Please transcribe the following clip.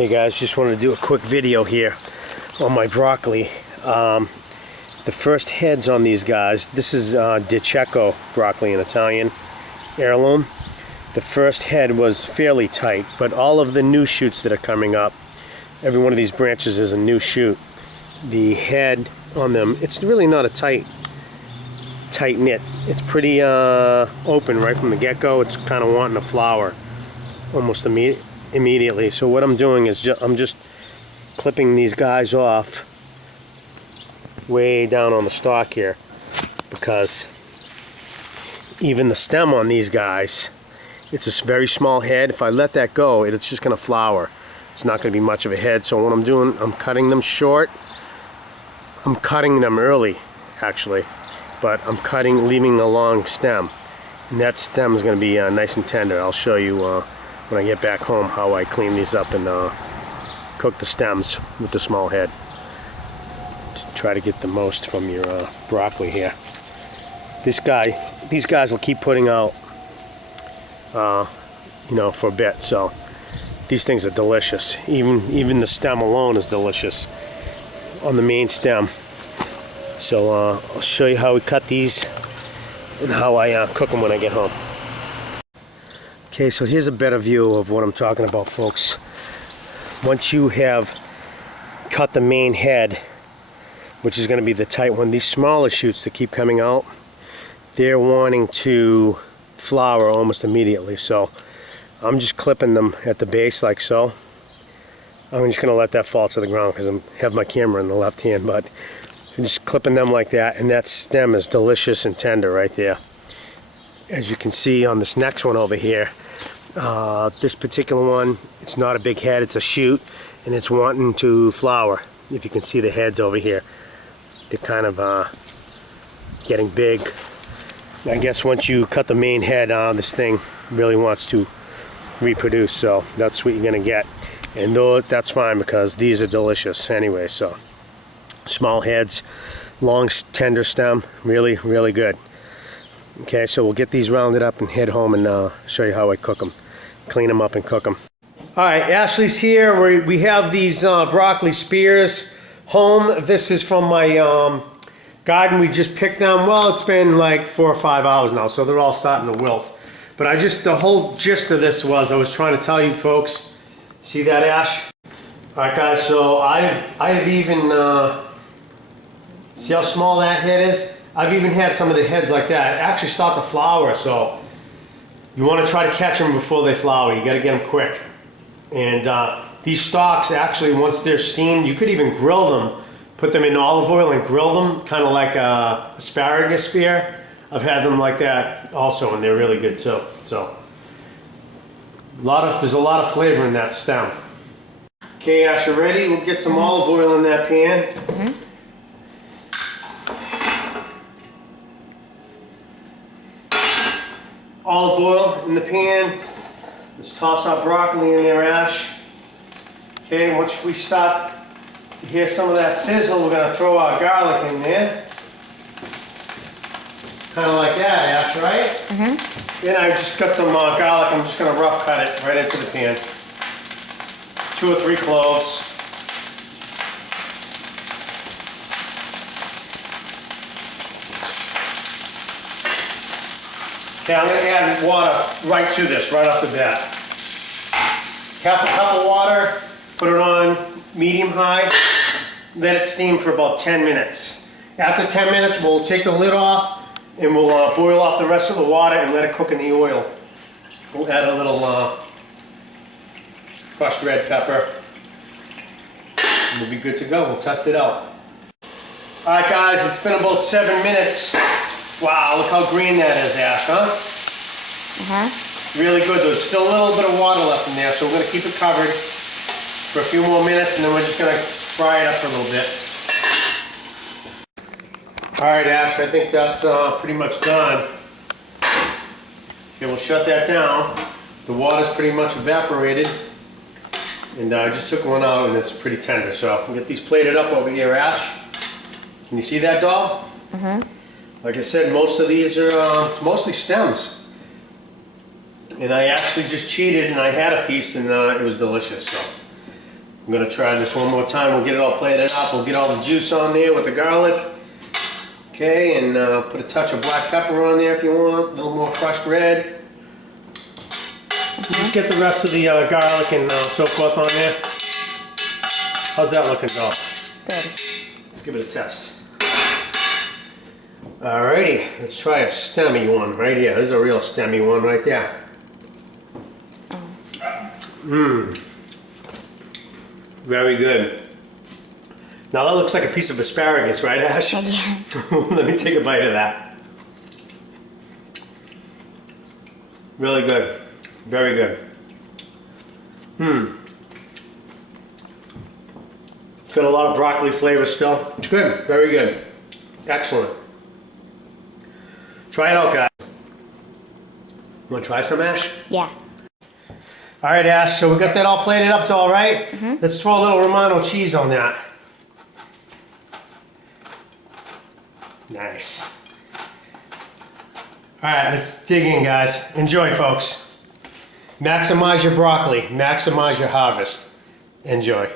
Hey guys, just wanted to do a quick video here on my broccoli. The first heads on these guys, this is Di Cecco broccoli in Italian, heirloom. The first head was fairly tight, but all of the new shoots that are coming up, every one of these branches is a new shoot. The head on them, it's really not a tight knit. It's pretty open right from the get-go. It's kind of wanting to flower almost immediately. So what I'm doing is I'm just clipping these guys off way down on the stalk here, because even the stem on these guys, it's a very small head. If I let that go, it's just going to flower. It's not going to be much of a head. So what I'm doing, I'm cutting them short. I'm cutting them early, actually, but I'm leaving a long stem, and that stem is going to be nice and tender. I'll show you when I get back home how I clean these up and cook the stems with the small head to try to get the most from your broccoli here. These guys will keep putting out, you know, for a bit. So these things are delicious. Even the stem alone is delicious on the main stem. So I'll show you how we cut these and how I cook them when I get home. Okay, so here's a better view of what I'm talking about, folks. Once you have cut the main head, which is going to be the tight one, these smaller shoots that keep coming out, they're wanting to flower almost immediately. So I'm just clipping them at the base like so. I'm just going to let that fall to the ground because I have my camera in the left hand, but I'm just clipping them like that, and that stem is delicious and tender right there. As you can see on this next one over here, this particular one, it's not a big head, it's a shoot, and it's wanting to flower. If you can see the heads over here, they're kind of getting big. I guess once you cut the main head, this thing really wants to reproduce, so that's what you're going to get. And though that's fine because these are delicious anyway. So small heads, long tender stem, really good. Okay, so we'll get these rounded up and head home and show you how I cook them, clean them up and cook them. All right, Ashley's here. We have these broccoli spears home. This is from my garden. We just picked them. Well, it's been like 4 or 5 hours now, so they're all starting to wilt. But the whole gist of this was I was trying to tell you folks. See that, Ash? All right, guys. So I have even see how small that head is. I've even had some of the heads like that actually start to flower. So you want to try to catch them before they flower. You got to get them quick. And these stalks, actually, once they're steamed, you could even grill them. Put them in olive oil and grill them, kind of like a asparagus spear. I've had them like that also, and they're really good too. So there's a lot of flavor in that stem. Okay, Ash, you ready? We'll get some olive oil in that pan. Olive oil in the pan. Let's toss our broccoli in there, Ash. Okay, once we start to hear some of that sizzle, we're going to throw our garlic in there. Kind of like that, Ash, right? Then I just got some garlic. I'm just going to rough cut it right into the pan. 2 or 3 cloves. Okay, I'm going to add water right to this, right off the bat. Half a cup of water, put it on medium-high, let it steam for about 10 minutes. After 10 minutes, we'll take the lid off and we'll boil off the rest of the water and let it cook in the oil. We'll add a little crushed red pepper. And we'll be good to go. We'll test it out. Alright guys, it's been about 7 minutes. Wow, look how green that is, Ash, huh? Really good. There's still a little bit of water left in there, so we're going to keep it covered for a few more minutes, and then we're just going to fry it up for a little bit. Alright, Ash, I think that's pretty much done. Okay, we'll shut that down. The water's pretty much evaporated. And I just took one out and it's pretty tender. So we'll get these plated up over here, Ash. Can you see that, doll? Like I said, most of these are, it's mostly stems. And I actually just cheated and I had a piece and it was delicious. So I'm gonna try this one more time. We'll get it all plated up. We'll get all the juice on there with the garlic. Okay, and put a touch of black pepper on there if you want. A little more crushed red. Just get the rest of the garlic and so forth on there. How's that looking, Bill? Good. Let's give it a test. Alrighty, let's try a stemmy one right here. This is a real stemmy one right there. Mmm. Very good. Now that looks like a piece of asparagus, right, Ash? Yeah. Let me take a bite of that. Really good. Very good. It's got a lot of broccoli flavor still. Good. Very good. Excellent. Try it out, guys. Want to try some, Ash? Yeah. All right, Ash. So we got that all plated up, all right? Let's throw a little Romano cheese on that. Nice. All right, let's dig in, guys. Enjoy, folks. Maximize your broccoli. Maximize your harvest. Enjoy.